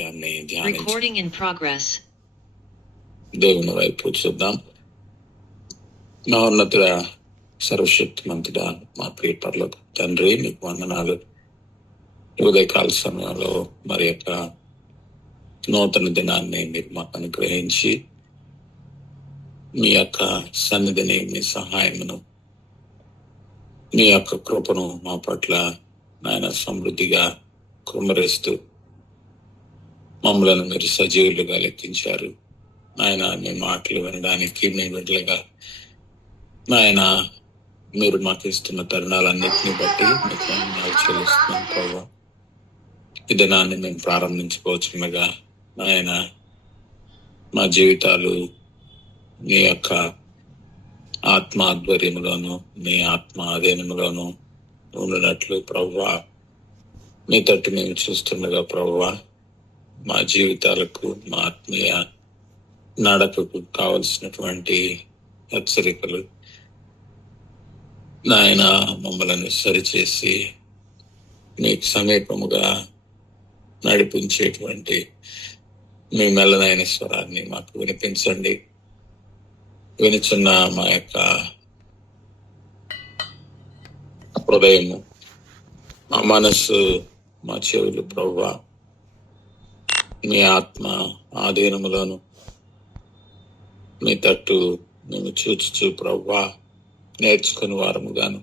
వాక్యాన్ని Recording in progress. దేవుని వైపు చూద్దాం. మహోన్నతుడ, సర్వశక్తిమంతుడా, మా ప్రియ పరలోక తండ్రి, మీకు వందనాలు. ఉదయకాల సమయంలో మరి యొక్క నూతన దినాన్ని మీరు మాకు అనుగ్రహించి మీ యొక్క సన్నిధిని, మీ సహాయమును, మీ యొక్క కృపను మా పట్ల నాయన సమృద్ధిగా కుమ్మరిస్తూ మమ్మలను మీరు సజీవులుగా లెక్కించారు. నాయన మీ మాటలు వినడానికి మీ బిడ్డలుగా నాయన మీరు మాకు ఇస్తున్న తరుణాలన్నింటినీ బట్టి మీకు వందనాలు చెల్లిస్తున్నాం ప్రభావ. ఈ దినాన్ని మేము ప్రారంభించుకోవచ్చుగా నాయన మా జీవితాలు మీ యొక్క ఆత్మాధ్వర్యములోను, మీ ఆత్మ అధీనములోను ఉండినట్లు ప్రభువా, మీ తట్టు మేము చూస్తుండగా ప్రభువా, మా జీవితాలకు, మా ఆత్మీయ నడకకు కావలసినటువంటి హెచ్చరికలు నాయన మమ్మల్ని సరిచేసి మీకు సమీపముగా నడిపించేటువంటి మీ మెల్లనైన స్వరాన్ని మాకు వినిపించండి. వినిచున్న మా యొక్క హృదయము, మా మనస్సు, మా చెవులు ప్రభువా, మీ ఆత్మ ఆధీనములోను మీ తట్టు మేము చూచుచు ప్రభువా నేర్చుకుని వారముగాను,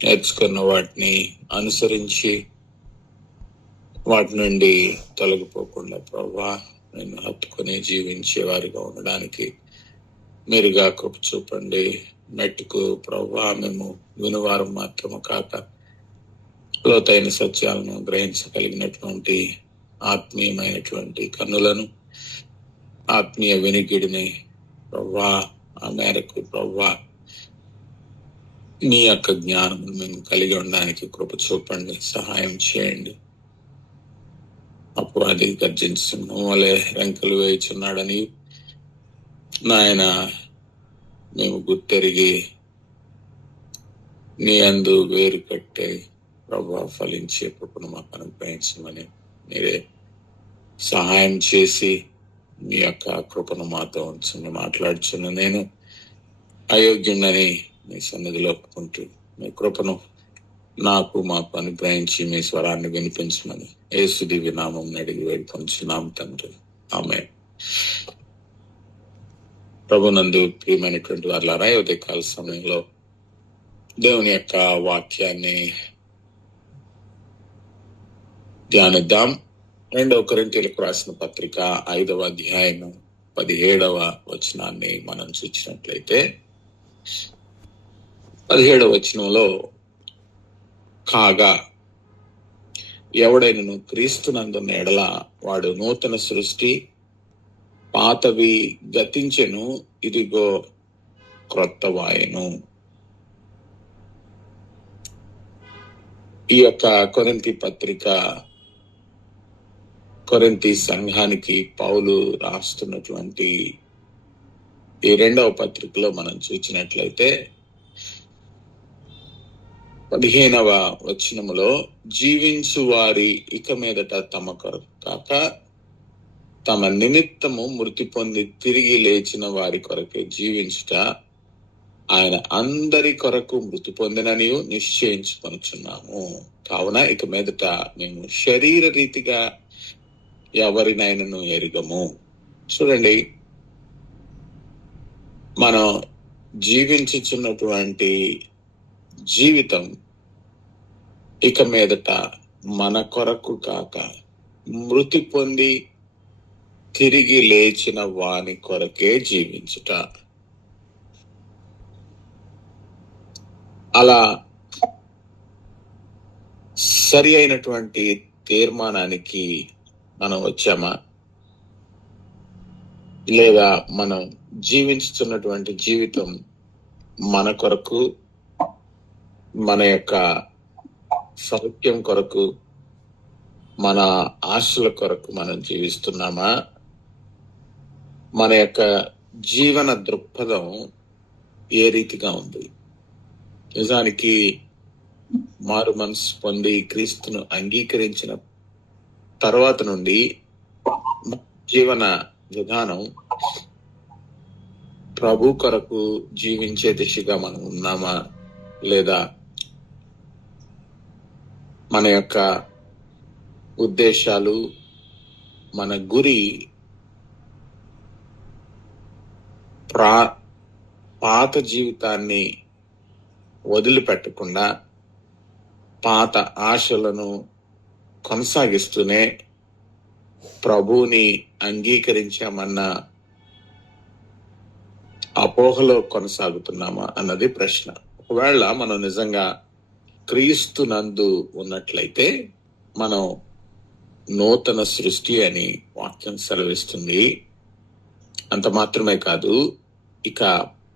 నేర్చుకున్న వాటిని అనుసరించి వాటి నుండి తొలగిపోకుండా ప్రభువా నేను హత్తుకొని జీవించే వారిగా ఉండడానికి మీరుగా కృప చూపండి. మెట్టుకు ప్రభువా మేము వినువారం మాత్రము కాక లోతైన సత్యాలను గ్రహించగలిగినటువంటి ఆత్మీయమైనటువంటి కన్నులను, ఆత్మీయ వినికిడిని ప్రభువా ఆ మేరకు ప్రభువా మీ యొక్క జ్ఞానము మేము కలిగి ఉండడానికి కృప చూపండి, సహాయం చేయండి. అపవాది గర్జించిన వలె రెంకలు వేయుచున్నాడని నాయన మేము గుర్తెరిగి నీ అందు వేరు కట్టే ప్రభువా ఫలించే కృపను మాకు అనుగ్రహించమని మీరే సహాయం చేసి మీ యొక్క కృపను మాతో ఉంచండి. మాట్లాడుచున్న నేను అయోగ్యుడని మీ సన్నిధిలో ఒప్పుకుంటూ మీ కృపను నాకు మాకు అనుగ్రహించి మీ స్వరాన్ని వినిపించమని యేసు దివ్య నామం అడిగి వేడుకొంచున్నాం తండ్రి, ఆమేన్. ప్రభునందు ప్రియమైనటువంటి వారులారా, ఉదయకాల సమయంలో దేవుని యొక్క వాక్యాన్ని ధ్యానిద్దాం. 2 కొరింథీయులకు రాసిన పత్రిక 5వ అధ్యాయం 17వ వచనాన్ని మనం చూసినట్లయితే 17వ వచనంలో, కాగా ఎవడైనను క్రీస్తునందున్న ఎడల వాడు నూతన సృష్టి, పాతవి గతించెను, ఇదిగో క్రొత్తవాయెను. ఈ యొక్క కొరింథీ సంఘానికి పౌలు రాస్తున్నటువంటి ఈ 2వ పత్రికలో మనం చూసినట్లయితే 15వ వచనములో, జీవించు వారి ఇక మీదట తమ కొరకు కాక తమ నిమిత్తము మృతి పొంది తిరిగి లేచిన వారి కొరకే జీవించుట ఆయన అందరి కొరకు మృతి పొందినని నిశ్చయించుకొనుచున్నాము. కావున ఇక మీదట మేము శరీర రీతిగా ఎవరినైనాను ఎరుగము. చూడండి, మనం జీవించుచున్నటువంటి జీవితం ఇక మీదట మన కొరకు కాక మృతి పొంది తిరిగి లేచిన వాని కొరకే జీవించుట. అలా సరి అయినటువంటి తీర్మానానికి మనం వచ్చామా? లేదా మనం జీవించుతున్నటువంటి జీవితం మన కొరకు, మన యొక్క సౌఖ్యం కొరకు, మన ఆశల కొరకు మనం జీవిస్తున్నామా? మన యొక్క జీవన దృక్పథం ఏ రీతిగా ఉంది? నిజానికి మారు మనసు పొంది క్రీస్తును అంగీకరించిన తర్వాత నుండి జీవన విధానం ప్రభు కొరకు జీవించే దిశగా మనం ఉన్నామా, లేదా మన యొక్క ఉద్దేశాలు, మన గురి పాత జీవితాన్ని వదిలిపెట్టకుండా పాత ఆశలను కొనసాగిస్తూనే ప్రభువుని అంగీకరించామన్న అపోహలో కొనసాగుతున్నామా అన్నది ప్రశ్న. ఒకవేళ మనం నిజంగా క్రీస్తునందు ఉన్నట్లయితే మనం నూతన సృష్టి అని వాక్యం సెలవిస్తుంది. అంత మాత్రమే కాదు, ఇక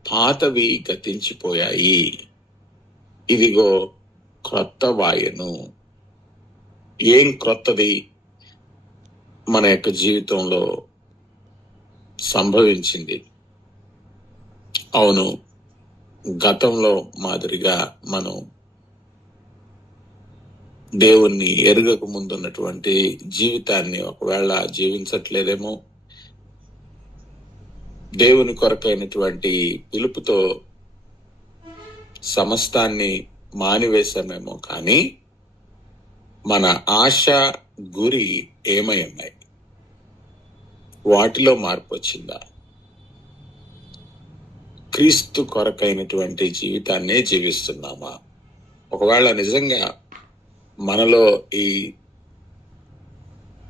పాతవి గతించిపోయాయి, ఇదిగో క్రొత్త వాయను. ఏం క్రొత్తది మన యొక్క జీవితంలో సంభవించింది? అవును, గతంలో మాదిరిగా మనం దేవుణ్ణి ఎరుగక ముందున్నటువంటి జీవితాన్ని ఒకవేళ జీవించట్లేదేమో, దేవుని కొరకైనటువంటి పిలుపుతో సమస్తాన్ని మానివేశామేమో, కానీ మన ఆశ, గురి ఏమై ఉన్నాయి? వాటిలో మార్పు వచ్చిందా? క్రీస్తు కొరకైనటువంటి జీవితాన్నే జీవిస్తున్నామా? ఒకవేళ నిజంగా మనలో ఈ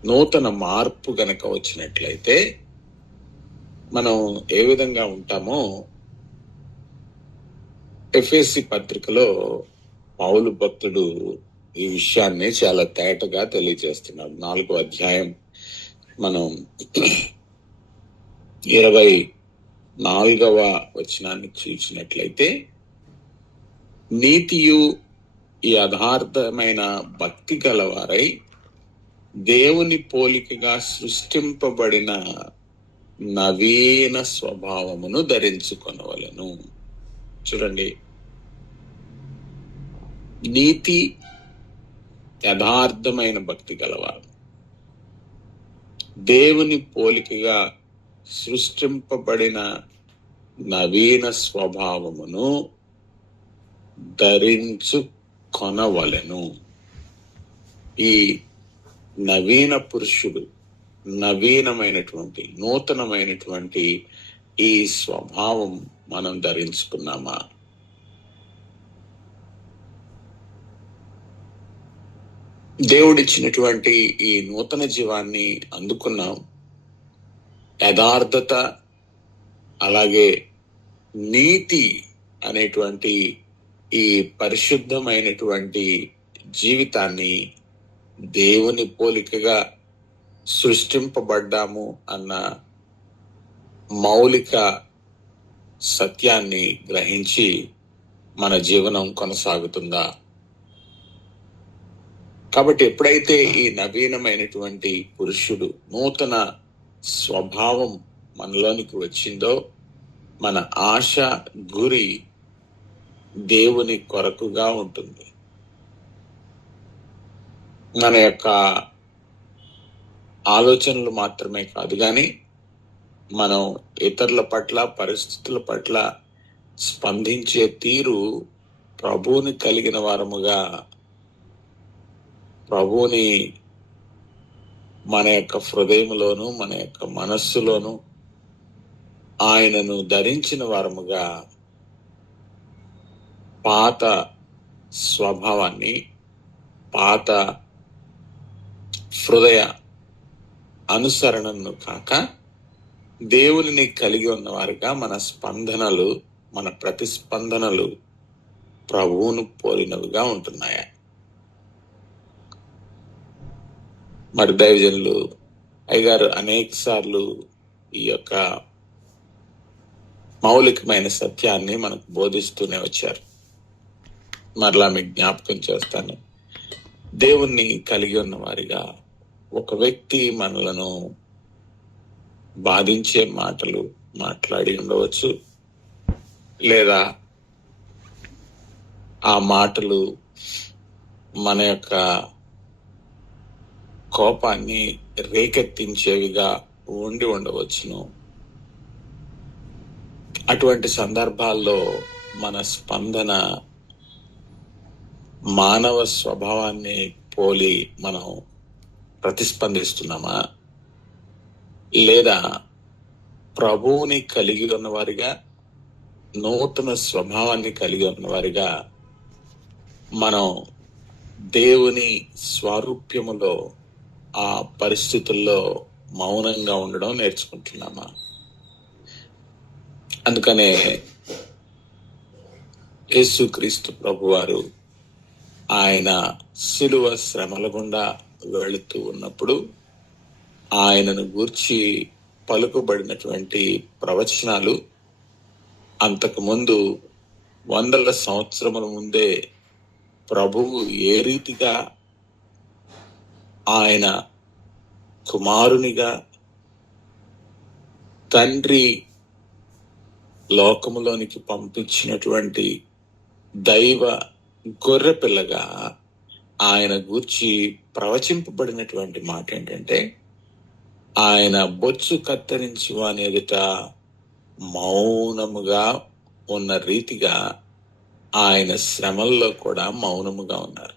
నూతన మార్పు గనక వచ్చినట్లయితే మనం ఏ విధంగా ఉంటామో ఎఫెసీ పత్రికలో పౌలు భక్తుడు ఈ విషయాన్ని చాలా తేటగా తెలియజేస్తున్నాడు. 4వ అధ్యాయం మనం 24వ వచనాన్ని చూసినట్లయితే, నీతియు యథార్థమైన భక్తి గలవారై దేవుని పోలికగా సృష్టింపబడిన నవీన స్వభావమును ధరించుకొనవలెను. చూడండి, నీతి యథార్థమైన భక్తి గలవారు దేవుని పోలికగా సృష్టింపబడిన నవీన స్వభావమును ధరించుకొనవలెను. ఈ నవీన పురుషుడు, నవీనమైనటువంటి నూతనమైనటువంటి ఈ స్వభావం మనం ధరించుకున్నామా? దేవుడిచ్చినటువంటి ఈ నూతన జీవాన్ని అందుకున్నాం. యథార్థత, అలాగే నీతి అనేటువంటి ఈ పరిశుద్ధమైనటువంటి జీవితాన్ని దేవుని పోలికగా సృష్టింపబడ్డాము అన్న మౌలిక సత్యాన్ని గ్రహించి మన జీవనం కొనసాగుతుందా? కాబట్టి ఎప్పుడైతే ఈ నవీనమైనటువంటి పురుషుడు, నూతన స్వభావం మనలోనికి వచ్చిందో, మన ఆశ, గురి దేవుని కొరకుగా ఉంటుంది. మన యొక్క ఆలోచనలు మాత్రమే కాదు, కానీ మనం ఇతరుల పట్ల, పరిస్థితుల పట్ల స్పందించే తీరు ప్రభువుని కలిగిన వారముగా, ప్రభువుని మన యొక్క హృదయంలోను, మన యొక్క మనస్సులోను ఆయనను ధరించిన వారముగా పాత స్వభావాన్ని, పాత హృదయ అనుసరణను కాక దేవుని కలిగి ఉన్నవారుగా మన స్పందనలు, మన ప్రతిస్పందనలు ప్రభువును పోలినవిగా ఉంటున్నాయా? మరి దైవజనులు అయ్యగారు అనేక సార్లు ఈ యొక్క మౌలికమైన సత్యాన్ని మనకు బోధిస్తూనే వచ్చారు. మరలా మీకు జ్ఞాపకం చేస్తాను. దేవుణ్ణి కలిగి ఉన్న వారిగా ఒక వ్యక్తి మనలను బాధించే మాటలు మాట్లాడి ఉండవచ్చు, లేదా ఆ మాటలు మన యొక్క కోపాన్ని రేకెత్తించేవిగా ఉండి ఉండవచ్చును. అటువంటి సందర్భాల్లో మన స్పందన మానవ స్వభావాన్ని పోలి మనం ప్రతిస్పందిస్తున్నామా, లేదా ప్రభువుని కలిగి ఉన్నవారిగా, నూతన స్వభావాన్ని కలిగి ఉన్నవారిగా మనం దేవుని స్వారూప్యములో ఆ పరిస్థితుల్లో మౌనంగా ఉండడం నేర్చుకుంటున్నామా? అందుకనే యేసుక్రీస్తు ప్రభువారు ఆయన శిలువ శ్రమల గుండా వెళుతూ ఉన్నప్పుడు ఆయనను గూర్చి పలుకుబడినటువంటి ప్రవచనాలు అంతకుముందు వందల సంవత్సరముల ముందే ప్రభువు ఏ రీతిగా ఆయన కుమారునిగా తండ్రి లోకములోనికి పంపించినటువంటి దైవ గొర్రె పిల్లగా ఆయన గూర్చి ప్రవచింపబడినటువంటి మాట ఏంటంటే, ఆయన బొచ్చు కత్తిరించి వాని ఎదుట మౌనముగా ఉన్న రీతిగా ఆయన శ్రమల్లో కూడా మౌనముగా ఉన్నారు.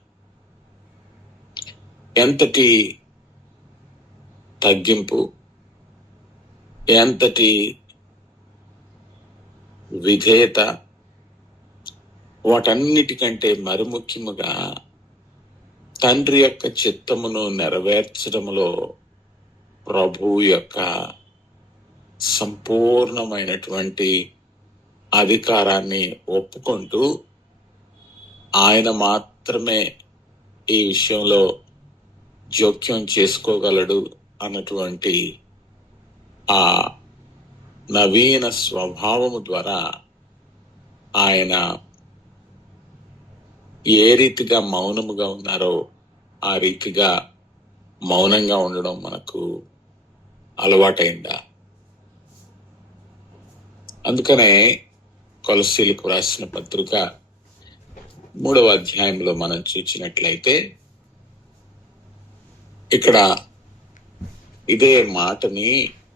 ఎంతటి తగ్గింపు, ఎంతటి విధేయత! వాటన్నిటికంటే మరి ముఖ్యముగా తండ్రి యొక్క చిత్తమును నెరవేర్చడంలో ప్రభు యొక్క సంపూర్ణమైనటువంటి అధికారాన్ని ఒప్పుకుంటూ ఆయన మాత్రమే ఈ విషయంలో జోక్యం చేసుకోగలడు అన్నటువంటి ఆ నవీన స్వభావము ద్వారా ఆయన ఏ రీతిగా మౌనముగా ఉన్నారో ఆ రీతిగా మౌనంగా ఉండడం మనకు అలవాటైందా? అందుకనే కొలస్సీలకు రాసిన పత్రిక 3వ అధ్యాయంలో మనం చూసినట్లయితే ఇక్కడ ఇదే మాటని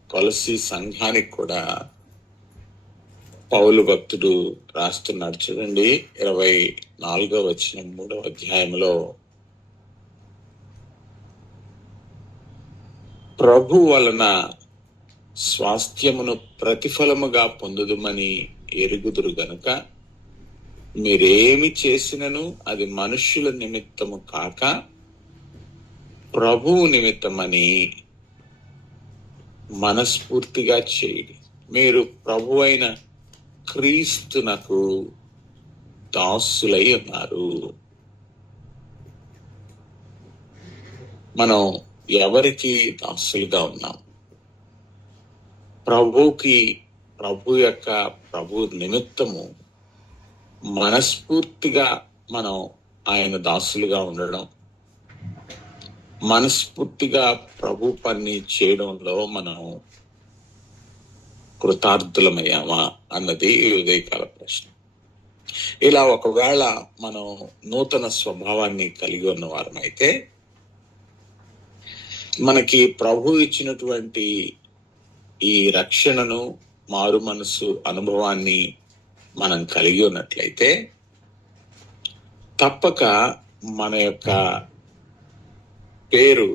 కొలస్సీ సంఘానికి కూడా పౌలు భక్తుడు రాస్తున్నాడు. చూడండి, 24వ వచనం 3వ అధ్యాయంలో, ప్రభు వలన స్వాస్థ్యమును ప్రతిఫలముగా పొందుదుమని ఎరుగుదురు గనుక మీరేమి చేసినను అది మనుష్యుల నిమిత్తము కాక ప్రభువు నిమిత్తమని మనస్ఫూర్తిగా చేయండి. మీరు ప్రభు అయిన క్రీస్తునకు దాసులై ఉన్నారు. మనం ఎవరికి దాసులుగా ఉన్నాం? ప్రభువుకి, ప్రభు నిమిత్తము మనస్ఫూర్తిగా మనం ఆయన దాసులుగా ఉండడం, మనస్ఫూర్తిగా ప్రభు పని చేయడంలో మనం కృతార్థులమయ్యామా అన్నది ఉదయకాల ప్రశ్న. ఇలా ఒకవేళ మనం నూతన స్వభావాన్ని కలిగి ఉన్న వారమైతే, మనకి ప్రభు ఇచ్చినటువంటి ఈ రక్షణను, మారు మనసు అనుభవాన్ని మనం కలిగి ఉన్నట్లయితే తప్పక మన యొక్క పేరు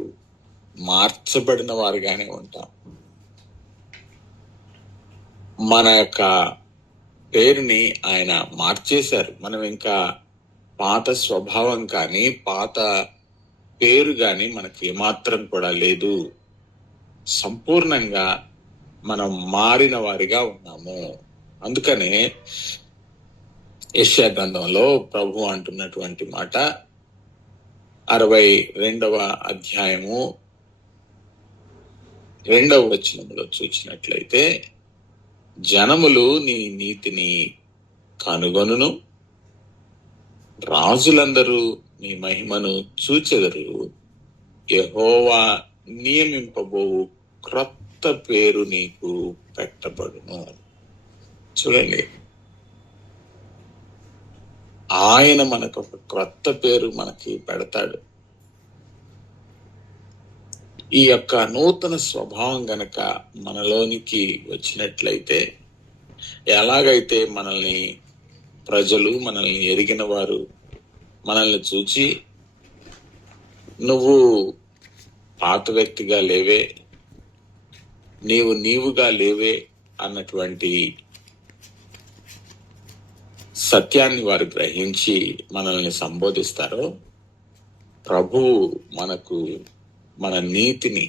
మార్చబడిన వారుగానే ఉంటాం. మన యొక్క పేరుని ఆయన మార్చేశారు. మనం ఇంకా పాత స్వభావం కానీ, పాత పేరు కానీ మనకి ఏమాత్రం కూడా లేదు. సంపూర్ణంగా మనం మారిన వారిగా ఉన్నాము. అందుకనే యెషయా గ్రంథంలో ప్రభు అంటున్నటువంటి మాట 62వ అధ్యాయము 2వ వచనంలో చూసినట్లయితే, జనములు నీ నీతిని కనుగొనును, రాజులందరూ నీ మహిమను చూచెదరు, యెహోవా నియమింపబోవు క్రొత్త పేరు నీకు పెట్టబడును. చూడండి, ఆయన మనకు ఒక క్రొత్త పేరు మనకి పెడతాడు. ఈ యొక్క నూతన స్వభావం గనక మనలోనికి వచ్చినట్లయితే, ఎలాగైతే మనల్ని ప్రజలు, మనల్ని ఎరిగిన వారు మనల్ని చూచి నువ్వు పాత వ్యక్తిగా లేవే, నీవుగా లేవే అన్నటువంటి సత్యాన్ని వారు గ్రహించి మనల్ని సంబోధిస్తారో, ప్రభువు మనకు మన నీతిని,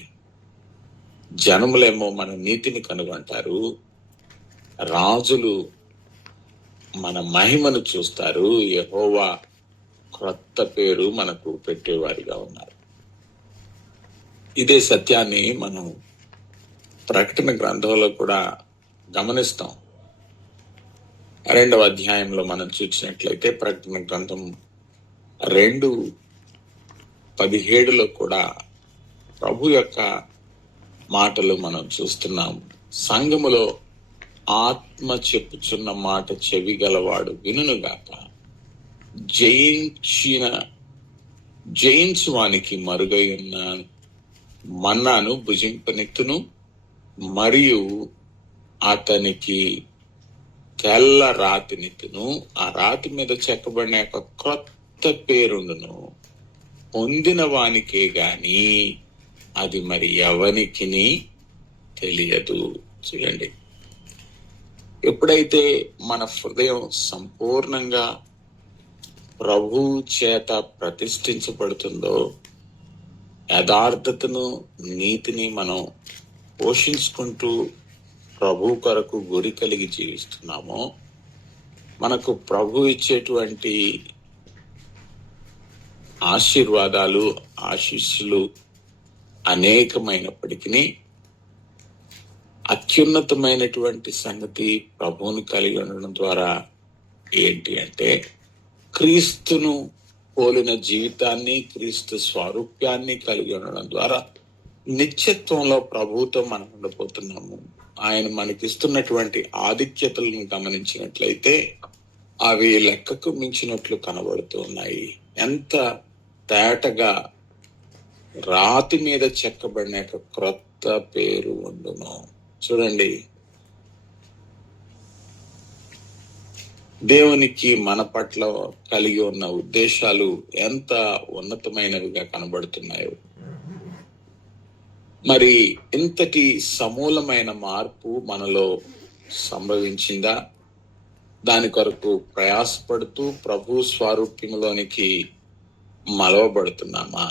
జనములేమో మన నీతిని కనుగొంటారు, రాజులు మన మహిమను చూస్తారు, యెహోవా క్రొత్త పేరు మనకు పెట్టేవారిగా ఉన్నారు. ఇదే సత్యాన్ని మనం ప్రకటన గ్రంథంలో కూడా గమనిస్తాం. 2వ అధ్యాయంలో మనం చూసినట్లయితే ప్రకటన గ్రంథం 2:17లో కూడా ప్రభు యొక్క మాటలు మనం చూస్తున్నాం. సంఘములో ఆత్మ చెప్పుచున్న మాట చెవి గలవాడు వినుగాక. జయించు వానికి మరుగై ఉన్న మన్నాను భుజింపనెత్తును, మరియు అతనికి తెల్ల రాతినిత్తును, ఆ రాతి మీద చెక్కబడిన యొక్క క్రొత్త పేరుండును. పొందిన వానికే గాని అది మరి ఎవనికిని తెలియదు. చూడండి, ఎప్పుడైతే మన హృదయం సంపూర్ణంగా ప్రభు చేత ప్రతిష్ఠించబడుతుందో, యథార్థతను, నీతిని మనం పోషించుకుంటూ ప్రభు కొరకు గురి కలిగి జీవిస్తున్నామో, మనకు ప్రభు ఇచ్చేటువంటి ఆశీర్వాదాలు, ఆశీస్సులు అనేకమైనప్పటికీ అత్యున్నతమైనటువంటి సంగతి ప్రభువుని కలిగి ఉండడం ద్వారా ఏంటి అంటే, క్రీస్తును పోలిన జీవితాన్ని, క్రీస్తు స్వారూప్యాన్ని కలిగి ఉండడం ద్వారా నిత్యత్వంలో ప్రభువుతో మనం ఉండబోతున్నాము. ఆయన మనకిస్తున్నటువంటి ఆధిక్యతలను గమనించినట్లయితే అవి లెక్కకు మించినట్లు కనబడుతూ ఉన్నాయి. ఎంత తేటగా రాతి మీద చెక్కబడిన క్రొత్త పేరు ఉండును. చూడండి, దేవునికి మన పట్ల కలిగి ఉన్న ఉద్దేశాలు ఎంత ఉన్నతమైనవిగా కనబడుతున్నాయో. మరి ఇంతటి సమూలమైన మార్పు మనలో సంభవించిందా? దాని కొరకు ప్రయాసపడుతూ ప్రభు స్వారూప్యంలోనికి మలవబడుతున్నామా?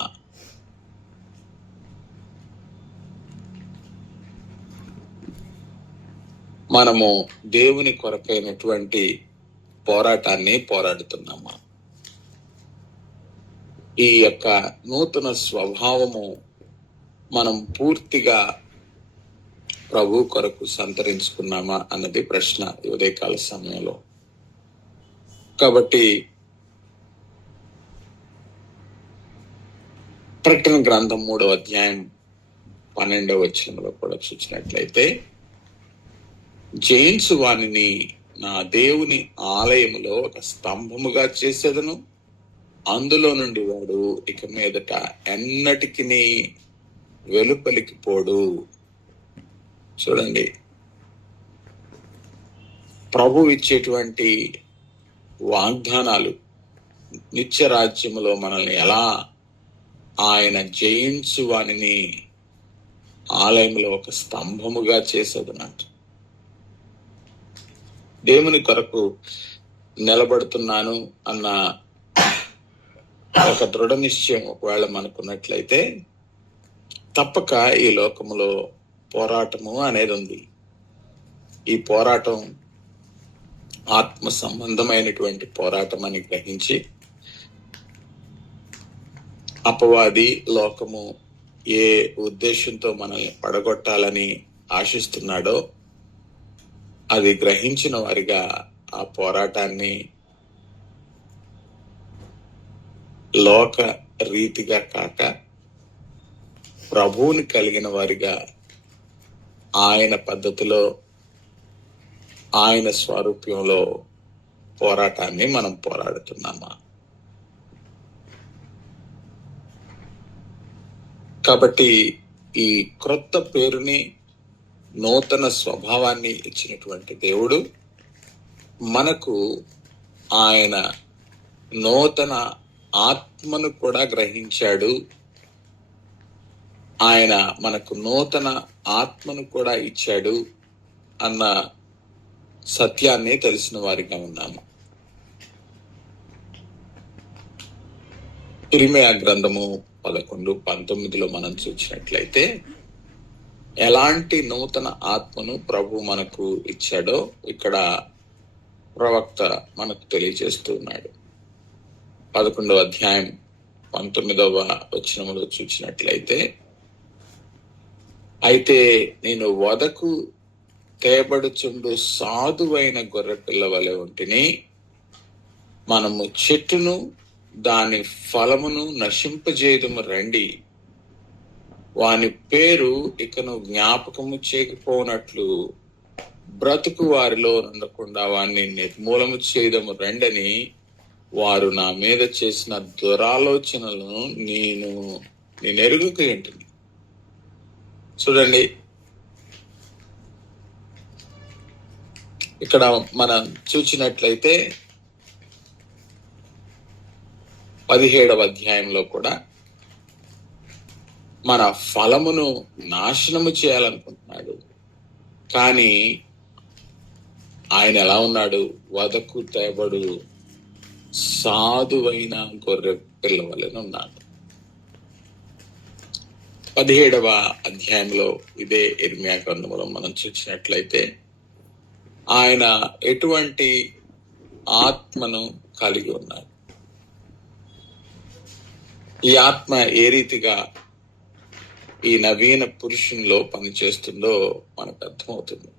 మనము దేవుని కొరకైనటువంటి పోరాటాన్ని పోరాడుతున్నామా? ఈ యొక్క నూతన స్వభావము మనం పూర్తిగా ప్రభు కొరకు సంతరించుకున్నామా అన్నది ప్రశ్న ఈ ఉదయకాల సమయంలో. కాబట్టి ప్రకటన గ్రంథం 3వ అధ్యాయం 12వ వచనంలో కూడా చూసినట్లయితే, జయించు వానిని నా దేవుని ఆలయములో ఒక స్తంభముగా చేసేదను, అందులో నుండి వాడు ఇక మీదట ఎన్నటికి వెలుపలికి పోడు. చూడండి, ప్రభు ఇచ్చేటువంటి వాగ్దానాలు, నిత్య రాజ్యములో మనల్ని ఎలా ఆయన జయించు వానిని ఆలయంలో ఒక స్తంభముగా చేసేదన్నట్టు. దేవుని కొరకు నిలబడుతున్నాను అన్న ఒక దృఢ నిశ్చయం ఒకవేళ మనకున్నట్లయితే తప్పక ఈ లోకములో పోరాటము అనేది ఉంది. ఈ పోరాటం ఆత్మ సంబంధమైనటువంటి పోరాటం అని గ్రహించి అపవాది, లోకము ఏ ఉద్దేశంతో మనల్ని పడగొట్టాలని ఆశిస్తున్నాడో అది గ్రహించిన వారిగా ఆ పోరాటాన్ని లోక రీతిగా కాక ప్రభువుని కలిగిన వారిగా ఆయన పద్ధతిలో, ఆయన స్వరూప్యంలో పోరాటాన్ని మనం పోరాడుతున్నామా? కాబట్టి ఈ క్రొత్త పేరుని, నూతన స్వభావాన్ని ఇచ్చినటువంటి దేవుడు మనకు ఆయన నూతన ఆత్మను కూడా గ్రహించాడు. ఆయన మనకు నూతన ఆత్మను కూడా ఇచ్చాడు అన్న సత్యాన్ని తెలిసిన వారిగా ఉన్నాము. ఇర్మియా గ్రంథము 11:19 మనం చూసినట్లయితే ఎలాంటి నూతన ఆత్మను ప్రభు మనకు ఇచ్చాడో ఇక్కడ ప్రవక్త మనకు తెలియజేస్తూ ఉన్నాడు. 11వ అధ్యాయం 19వ వచనములో చూసినట్లయితే, అయితే నేను వదకు తేబడుచుండు సాధువైన గొర్రె పిల్ల వలె ఉంటిని. మనము చెట్టును దాని ఫలమును నశింపజేయదము రండి. వాని పేరు ఇకను జ్ఞాపకము చేయకపోనట్లు బ్రతుకు వారిలో ఉండకుండా వారిని నిర్మూలము చేయదము రండని వారు నా మీద చేసిన దురాలోచనలను నేను ఎరుగుక ఏంటిని. చూడండి, ఇక్కడ మనం చూసినట్లయితే 17వ అధ్యాయంలో కూడా మన ఫలమును నాశనము చేయాలనుకుంటున్నాడు. కానీ ఆయన ఎలా ఉన్నాడు? వదకు తేబడు సాధువైన గొర్రె పిల్ల వలె ఉన్నాడు. 17వ అధ్యాయంలో ఇదే ఇర్మియా గ్రంథములో మనం చూసినట్లయితే ఆయన ఎటువంటి ఆత్మను కలిగి ఉన్నాడు, ఈ ఆత్మ ఏ రీతిగా ఈ నవీన పురుషునిలో పనిచేస్తుందో మనకు అర్థమవుతుంది.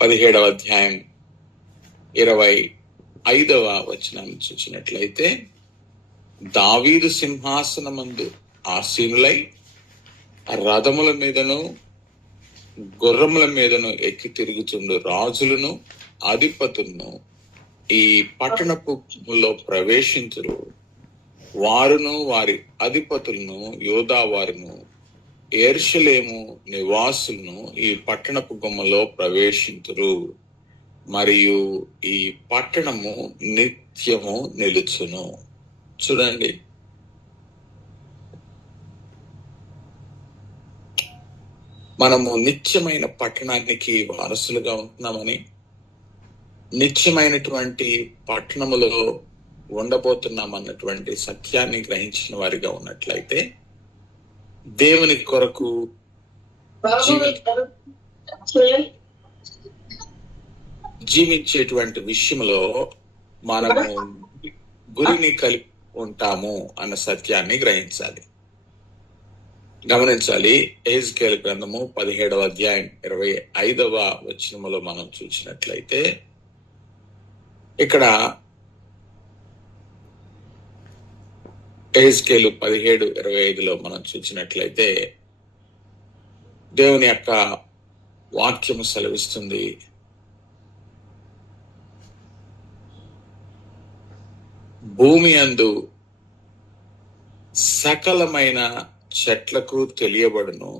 17వ అధ్యాయం 25వ వచనాన్ని చూసినట్లయితే, దావీదు సింహాసనమందు ఆసీనులై రథముల మీదను గుర్రముల మీదను ఎక్కి తిరుగుచుండు రాజులను అధిపతులను ఈ పట్టణపులో ప్రవేశించురు. వారును వారి అధిపతులను యోధా వారును యెరూషలేము నివాసులను ఈ పట్టణపు గుమ్మలో ప్రవేశింతురు. మరియు ఈ పట్టణము నిత్యము నిలుచును. చూడండి, మనము నిత్యమైన పట్టణానికి వారసులుగా ఉంటున్నామని, నిత్యమైనటువంటి పట్టణములో ఉండబోతున్నామన్నటువంటి సత్యాన్ని గ్రహించిన వారిగా ఉన్నట్లయితే దేవుని కొరకు జీవించేటువంటి విషయంలో మనము గురిని కలిపి ఉంటాము అన్న సత్యాన్ని గ్రహించాలి, గమనించాలి. యెహెజ్కేలు గ్రంథము 17వ అధ్యాయం 25వ వచనములో మనం చూసినట్లయితే ఇక్కడ యెహెజ్కేలు 17:25లో మనం చూసినట్లయితే దేవుని యొక్క వాక్యము సెలవిస్తుంది, భూమి అందు సకలమైన చెట్లకు తెలియబడును,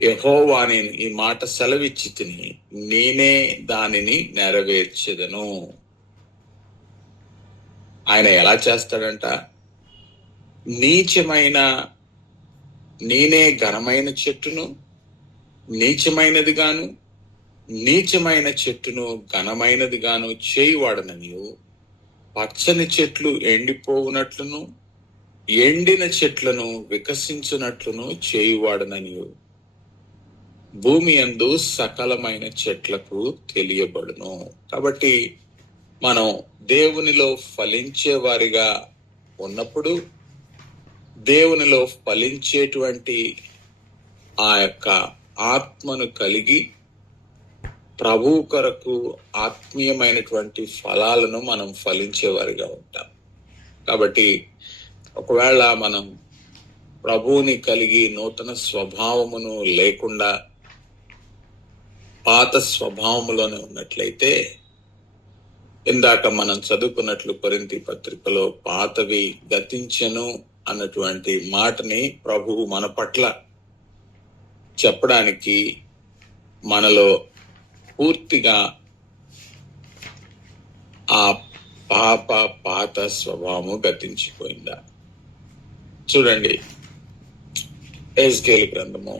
యెహోవా నేను ఈ మాట సెలవిచ్చి తిని నేనే దానిని నెరవేర్చెదను. ఆయన ఎలా చేస్తాడంట? నేనే ఘనమైన చెట్టును నీచమైనది గాను, నీచమైన చెట్టును ఘనమైనది గాను చేయువాడననియు, పచ్చని చెట్లు ఎండిపోవునట్లును ఎండిన చెట్లను వికసించునట్లును చేయువాడననియు భూమి యందు సకలమైన చెట్లకు తెలియబడును. కాబట్టి మనం దేవునిలో ఫలించే వారిగా ఉన్నప్పుడు దేవునిలో ఫలించేటువంటి ఆ యొక్క ఆత్మను కలిగి ప్రభు కొరకు ఆత్మీయమైనటువంటి ఫలాలను మనం ఫలించేవారిగా ఉంటాం. కాబట్టి ఒకవేళ మనం ప్రభువుని కలిగి నూతన స్వభావమును లేకుండా పాత స్వభావములోనే ఉన్నట్లయితే, ఇందాక మనం చదువుకున్నట్లు కొరింథీ పత్రికలో పాతవి గతించెను, అన్నటువంటి మాటని ప్రభువు మన పట్ల చెప్పడానికి మనలో పూర్తిగా ఆ పాత స్వభావము గతించిపోయిందా? చూడండి, ఎహెజ్కేలు గ్రంథము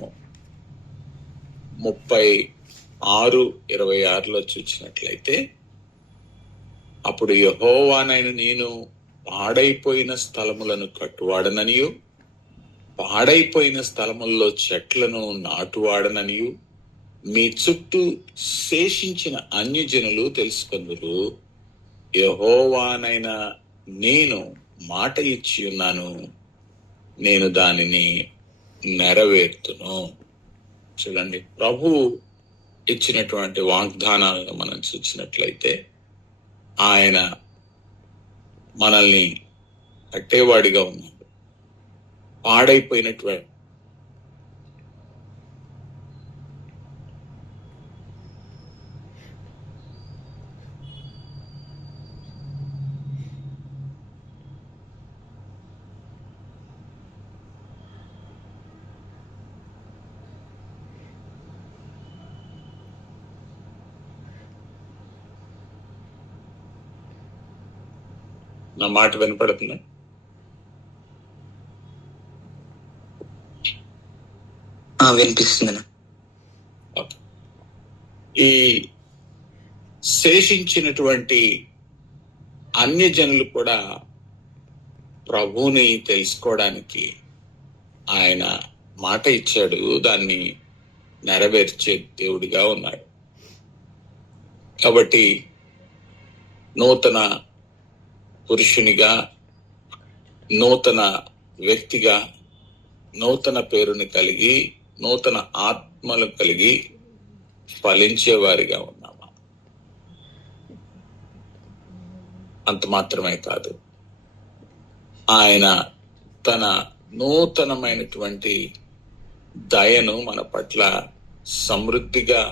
36:26 చూసినట్లయితే, అప్పుడు యెహోవానైన నేను పాడైపోయిన స్థలములను కట్టువాడననియు పాడైపోయిన స్థలముల్లో చెట్లను నాటువాడననియు మీ చుట్టూ శేషించిన అన్యజనులు తెలుసుకొందురు. యెహోవానైన నేను మాట ఇచ్చి ఉన్నాను, నేను దానిని నెరవేర్తును. చూడండి, ప్రభు ఇచ్చినటువంటి వాగ్దానాలను మనం చూసినట్లయితే, ఆయన మనల్ని కట్టేవాడిగా ఉన్నాడు. పాడైపోయినటువంటి నా మాట వినపడుతుంది? వినిపిస్తుంది. ఈ శేషించినటువంటి అన్యజనులు కూడా ప్రభువుని తెలుసుకోవడానికి ఆయన మాట ఇచ్చాడు, దాన్ని నెరవేర్చే దేవుడిగా ఉన్నాడు. కాబట్టి నూతన పురుషునిగా, నూతన వ్యక్తిగా, నూతన పేరుని కలిగి, నూతన ఆత్మలు కలిగి ఫలించేవారిగా ఉన్నామా? అంత మాత్రమే కాదు, ఆయన తన నూతనమైనటువంటి దయను మన పట్ల సమృద్ధిగా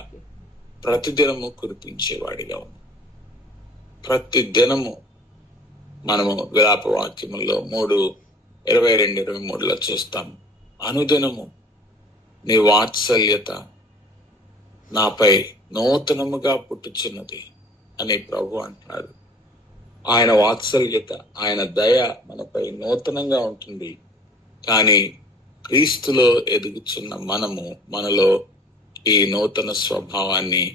ప్రతిదినము కురిపించేవాడిగా ఉన్నాం. ప్రతిదినము మనము విలాప వాక్యముల్లో 3:22-23 చూస్తాం, అనుదినము నీ వాత్సల్యత నాపై నూతనముగా పుట్టుచున్నది అని ప్రభు అంటున్నాడు. ఆయన వాత్సల్యత, ఆయన దయ మనపై నూతనంగా ఉంటుంది. కానీ క్రీస్తులో ఎదుగుచున్న మనలో ఈ నూతన స్వభావాన్ని,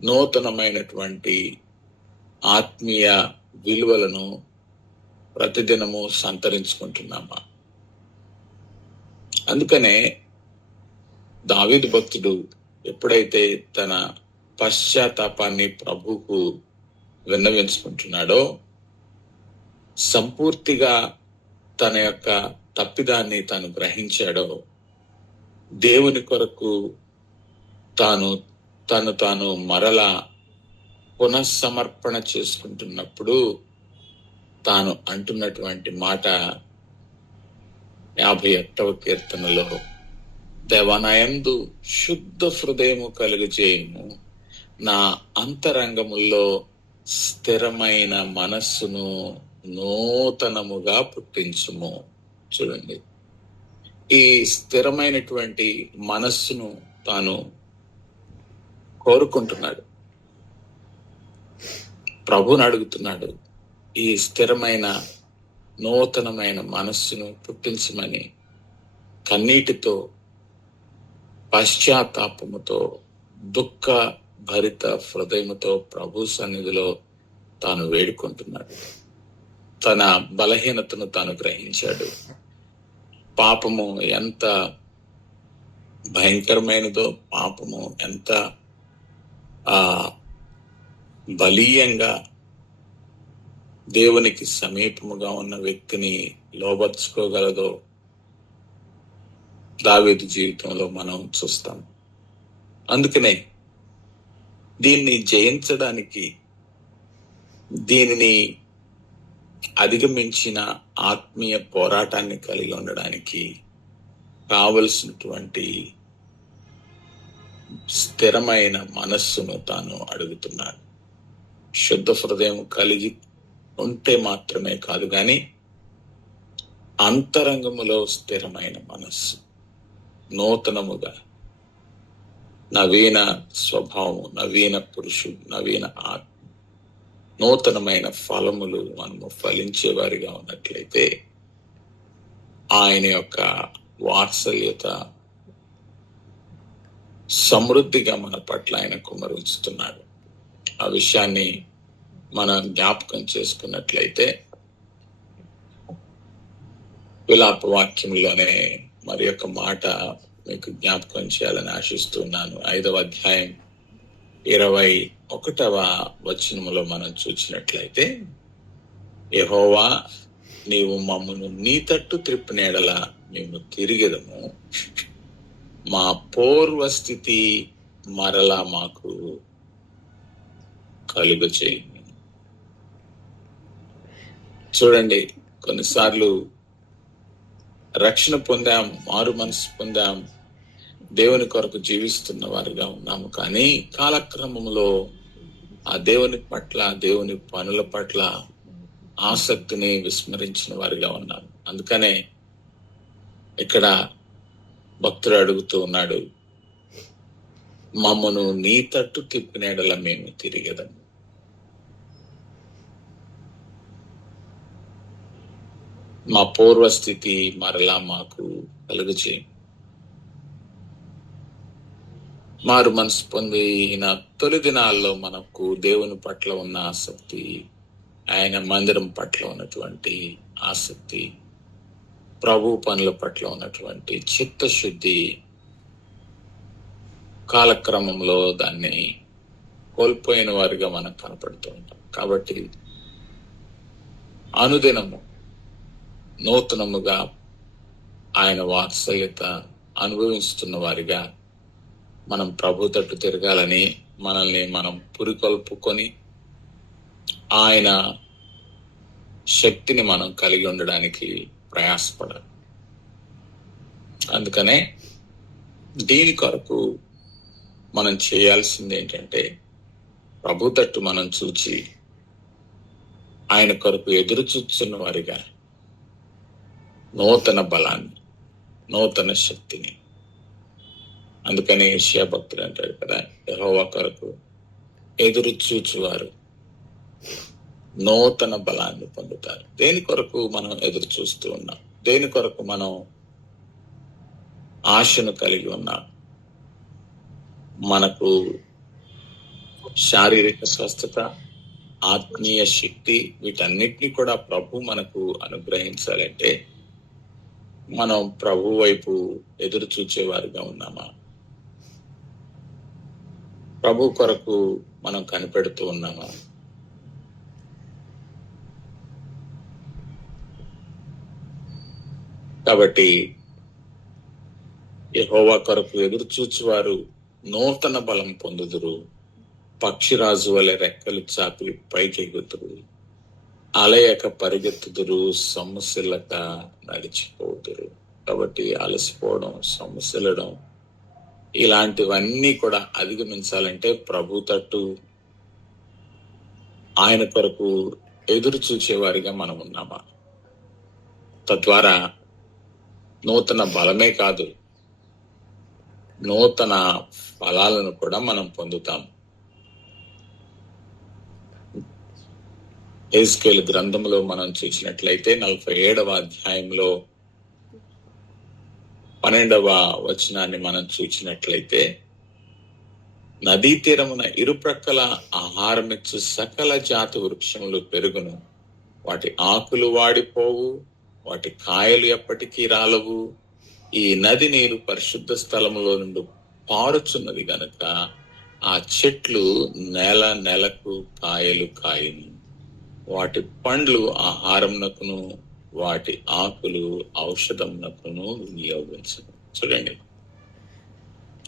నూతనమైనటువంటి ఆత్మీయ విలువలను ప్రతిదినము సంతరించుకుంటున్నామా? అందుకనే దావీదు భక్తుడు ఎప్పుడైతే తన పశ్చాత్తాపాన్ని ప్రభువుకు విన్నవించుకుంటున్నాడో, సంపూర్తిగా తన యొక్క తప్పిదాన్ని తాను గ్రహించాడో, దేవుని కొరకు తాను మరలా పునఃసమర్పణ చేసుకుంటున్నప్పుడు తాను అంటున్నటువంటి మాట 51వ కీర్తనలో, దేవానాయందు శుద్ధ హృదయము కలుగజేయుము, నా అంతరంగముల్లో స్థిరమైన మనస్సును నూతనముగా పుట్టించుము. చూడండి, ఈ స్థిరమైనటువంటి మనస్సును తాను కోరుకుంటున్నాడు. ప్రభువుని అడుగుతున్నాడు, ఈ స్థిరమైన నూతనమైన మనస్సును పుట్టించమని. కన్నీటితో, పశ్చాత్తాపముతో, దుఃఖ భరిత హృదయముతో ప్రభు సన్నిధిలో తాను వేడుకుంటున్నాడు. తన బలహీనతను తాను గ్రహించాడు. పాపము ఎంత భయంకరమైనదో, పాపము ఎంత బలీయంగా దేవునికి సమీపముగా ఉన్న వ్యక్తిని లోబర్చుకోగలదో దావీదు జీవితంలో మనం చూస్తాం. అందుకనే దీన్ని జయించడానికి, దీనిని అధిగమించిన ఆత్మీయ పోరాటాన్ని కలిగి ఉండడానికి కావలసినటువంటి స్థిరమైన మనస్సును తాను అడుగుతున్నాడు. శుద్ధ హృదయం కలిగి ఉంటే మాత్రమే కాదు, కానీ అంతరంగములో స్థిరమైన మనస్సు, నూతనముగా నవీన స్వభావం, నవీన పురుషుడు, నవీన ఆత్మ, నూతనమైన ఫలములు మనము ఫలించే వారిగా ఉన్నట్లయితే ఆయన యొక్క వాత్సల్యత సమృద్ధిగా మన పట్ల ఆయన కుమరించుతున్నాడు. ఆ విషయాన్ని మనం జ్ఞాపకం చేసుకున్నట్లయితే విలాప వాక్యంలోనే మరి యొక్క మాట మీకు జ్ఞాపకం చేయాలని ఆశిస్తున్నాను. 5వ అధ్యాయం 21వ వచనములో మనం చూసినట్లయితే, యెహోవా నీవు మమ్మను నీ తట్టు త్రిప్పిన యెడల మేము తిరిగెదము, మా పూర్వస్థితి మరలా మాకు కలుగచేయుము. చూడండి, కొన్నిసార్లు రక్షణ పొందాం, మారు మనసు పొందాం, దేవుని కొరకు జీవిస్తున్న వారిగా ఉన్నాము. కానీ కాలక్రమంలో ఆ దేవుని పట్ల, దేవుని పనుల పట్ల ఆసక్తిని విస్మరించిన వారిగా ఉన్నాము. అందుకనే ఇక్కడ భక్తుడు అడుగుతూ ఉన్నాడు, మమ్మను నీ తట్టు తిప్పిన యెడల మేము తిరిగెదము. మా పూర్వస్థితి మరలా మాకు కలుగచేయు. మారు మనసు పొందిన తొలి దినాల్లో మనకు దేవుని పట్ల ఉన్న ఆసక్తి, ఆయన మందిరం పట్ల ఉన్నటువంటి ఆసక్తి, ప్రభు పనుల పట్ల ఉన్నటువంటి చిత్తశుద్ధి కాలక్రమంలో దాన్ని కోల్పోయిన వారిగా మనకు కనపడుతూ ఉంటాం. కాబట్టి అనుదినము నూతనముగా ఆయన వాత్సల్యత అనుభవిస్తున్న వారిగా మనం ప్రభు తట్టు తిరగాలని, మనల్ని మనం పురికొల్పుకొని ఆయన శక్తిని మనం కలిగి ఉండడానికి ప్రయాసపడాలి. అందుకనే దీని కొరకు మనం చేయాల్సింది ఏంటంటే, ప్రభు తట్టు మనం చూచి ఆయన కొరకు ఎదురు చూస్తున్న వారిగా నూతన బలాన్ని, నూతన శక్తిని. అందుకని యెషయా భక్తుడు అంటాడు కదా, యెహోవా కొరకు ఎదురు చూచువారు నూతన బలాన్ని పొందుతారు. దేని కొరకు మనం ఎదురు చూస్తూ ఉన్నాం? దేని కొరకు మనం ఆశను కలిగి ఉన్నాం? మనకు శారీరక స్వస్థత, ఆత్మీయ శక్తి, వీటన్నిటిని కూడా ప్రభు మనకు అనుగ్రహించాలంటే మనం ప్రభు వైపు ఎదురు చూచేవారిగా ఉన్నామా? ప్రభు కొరకు మనం కనిపెడుతూ ఉన్నామా? కాబట్టి యెహోవా కొరకు ఎదురు చూచువారు నూతన బలం పొందుదురు, పక్షిరాజు వలె రెక్కలు చాపి పైకెగుతురు, అలయక పరిగెత్తుదురు, సొమ్మసిల్లక నడిచిపోతురు. కాబట్టి అలసిపోవడం, సొమ్మసిల్లడం ఇలాంటివన్నీ కూడా అధిగమించాలంటే ప్రభు తట్టు ఆయన కొరకు ఎదురు చూచేవారిగా మనం ఉన్నామా? తద్వారా నూతన బలమే కాదు, నూతన ఫలాలను కూడా మనం పొందుతాం. యెహెజ్కేలు గ్రంథంలో మనం చూసినట్లయితే 47వ అధ్యాయంలో 12వ వచనాన్ని మనం చూసినట్లయితే, నదీ తీరమున ఇరుప్రక్కల ఆహారమిచ్చు సకల జాతి వృక్షములు పెరుగును, వాటి ఆకులు వాడిపోవు, వాటి కాయలు ఎప్పటికీ రాలవు. ఈ నది నీరు పరిశుద్ధ స్థలములో నుండి పారుచున్నది గనుక ఆ చెట్లు నెల నెలకు కాయలు కాయను, వాటి పండ్లు ఆహారంనకును, వాటి ఆకులు ఔషధంనకును వినియోగించను. చూడండి,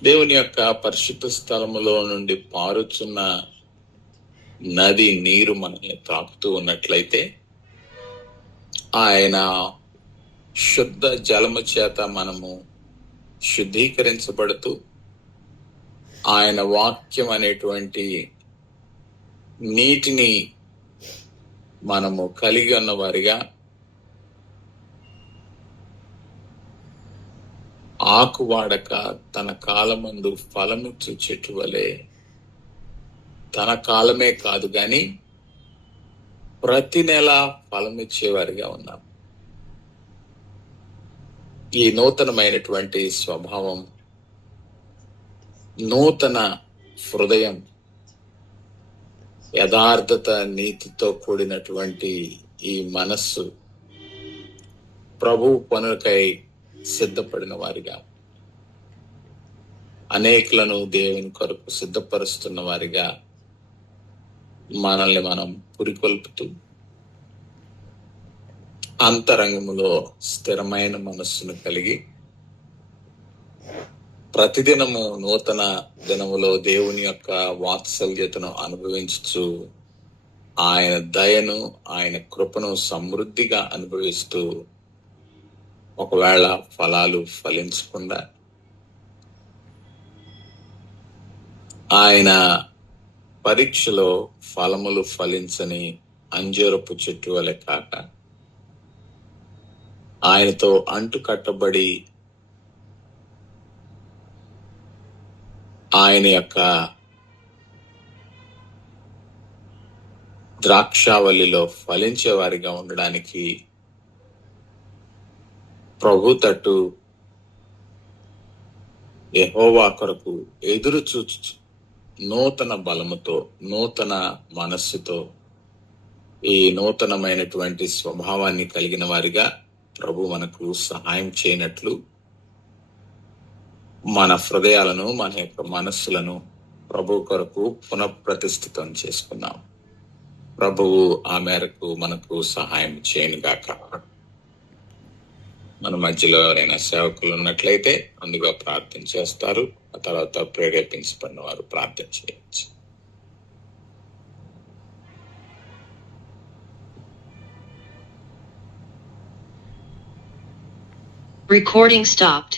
దేవుని యొక్క పరిశుద్ధ స్థలములో నుండి పారుచున్న నది నీరు మనల్ని తాకుతూ ఉన్నట్లయితే, ఆయన శుద్ధ జలము చేత మనము శుద్ధీకరించబడుతూ, ఆయన వాక్యం అనేటువంటి నీటిని మనము కలిగి ఉన్న వారిగా ఆకు వాడక తన కాలమందు ఫలమిచ్చు చెట్టు వలె తన కాలమే కాదు గాని ప్రతి నెల ఫలమిచ్చేవారిగా ఉన్నాం. ఈ నూతనమైనటువంటి స్వభావం, నూతన హృదయం, యథార్థత, నీతితో కూడినటువంటి ఈ మనస్సు ప్రభు పనులకై సిద్ధపడిన వారిగా, అనేకులను దేవుని కొరకు సిద్ధపరుస్తున్న వారిగా మనల్ని మనం పురికొల్పుతూ అంతరంగములో స్థిరమైన మనస్సును కలిగి ప్రతిదినము నూతన దినములో దేవుని యొక్క వాత్సల్యతను అనుభవించుచు ఆయన దయను, ఆయన కృపను సమృద్ధిగా అనుభవిస్తూ ఒకవేళ ఫలాలు ఫలించకుండా ఆయన పరీక్షలో ఫలములు ఫలించని అంజూరపు చెట్టు వలె కాక ఆయనతో అంటుకట్టబడి ఆయన యొక్క ద్రాక్షావల్లిలో ఫలించే వారిగా ఉండడానికి ప్రభు తట్టు యెహోవా కొరకు ఎదురు చూచు నూతన బలముతో, నూతన మనస్సుతో, ఈ నూతనమైనటువంటి స్వభావాన్ని కలిగిన వారిగా ప్రభు మనకు సహాయం చేయనట్లు మన హృదయాలను, మన యొక్క మనస్సులను ప్రభు కొరకు పునఃప్రతిష్ఠితం చేసుకున్నాం. ప్రభువు ఆ మేరకు మనకు సహాయం చేయనుగాక. మన మధ్యలో ఎవరైనా సేవకులు ఉన్నట్లయితే ముందుగా ప్రార్థన చేస్తారు, ఆ తర్వాత ప్రేరేపించబడిన వారు ప్రార్థన చేయవచ్చు. Recording stopped.